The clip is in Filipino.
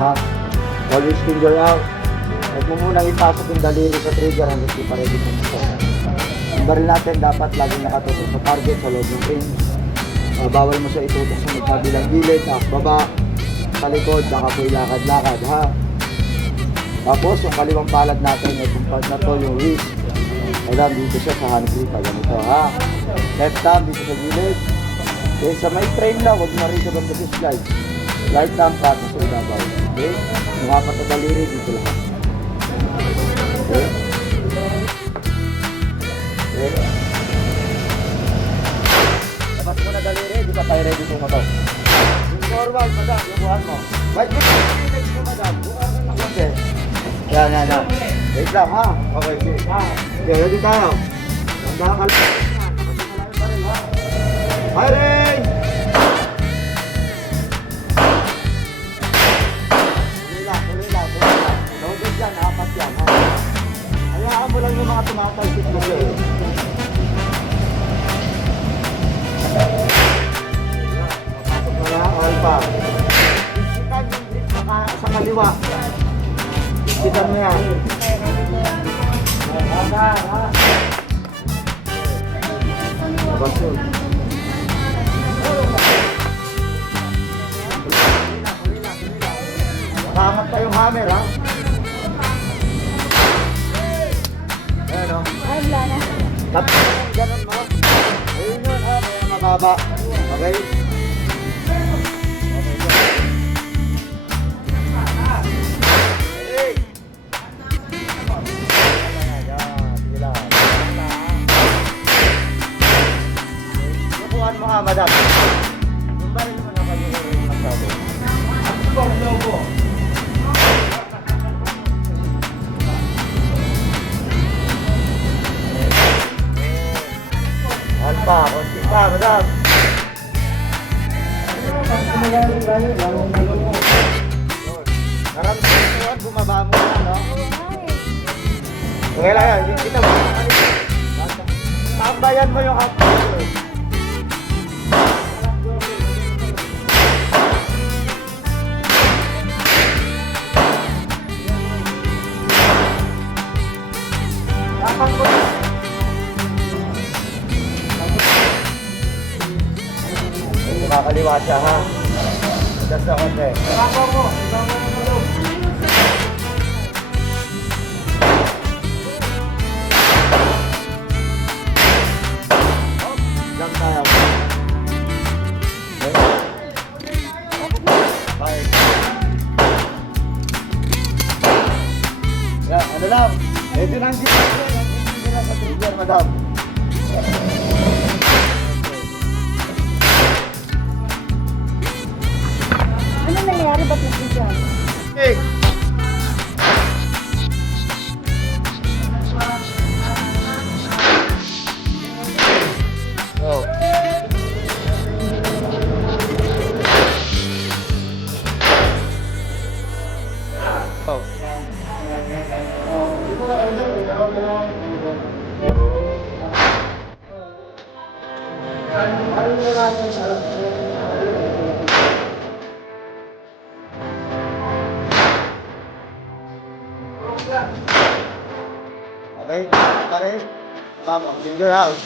Ha? Always finger out. Huwag mo munang ipasok yung daliri sa trigger hanggang di pa ready po ito. Ang baril natin dapat laging nakatutok sa target sa loob ng range. Bawal mo siya itutok sa magkabilang gilid, taas baba, sa likod, saka po ilakad-lakad, ha? Tapos yung kaliwang palad natin, itong part na to, yung wrist. Ayan, dito siya sa hand grip, ganito, ha? Left thumb dito sa gilid. Okay, sa may frame lang, huwag mo rin sa banda sa slide. Right thumb, pato sa ibabaw. Okay? Yung apat na daliri, dito lahat. Okay? Okay? Labas mo na daliri, di pa tayo ready kung ito. Yung forward, madam, yung buhan mo. Right mo, next mo, madam. Bukan mo na konti. Yan. Wait lang, ha? Okay, okay. Okay, ready tayo. Nandahan ka lang. Nakasimulan pa rin, ha? Firing! Tuloy lang. Loaded yan, apat yan, ha? Hayaan mo lang yung mga tumatalsik na siya, eh. Pasok na lang, all pa. Isikan yung grip sa kaliwa. Isikan mo yan. Labas yun. Nakaangat pa yung hammer, ha? Ayan, o. Ay, wala na. Tapos ganun mo. Ayun yun, ha? Kaya mababa. Okay? Hey! Sukuhan mo, ha, madam. Yung baril mo na kayo yung magsabi. Lobo. Alpa, konti pa, madam. Naramdaman mo yun, bumaba mo na, no? Okay lang yan, hindi na mo. Tambayan mo yung hot water. Tapang ko. Makakaliwa siya, ha? Just a konti. Tapang mo. Lang tayo. Okay. Yan, ano lang? Ito lang sa trigger, madam. Ano nangyari? Ba't nagsisyal? Okay. Go. Oh. Okay, pare. Ma'am, finger out.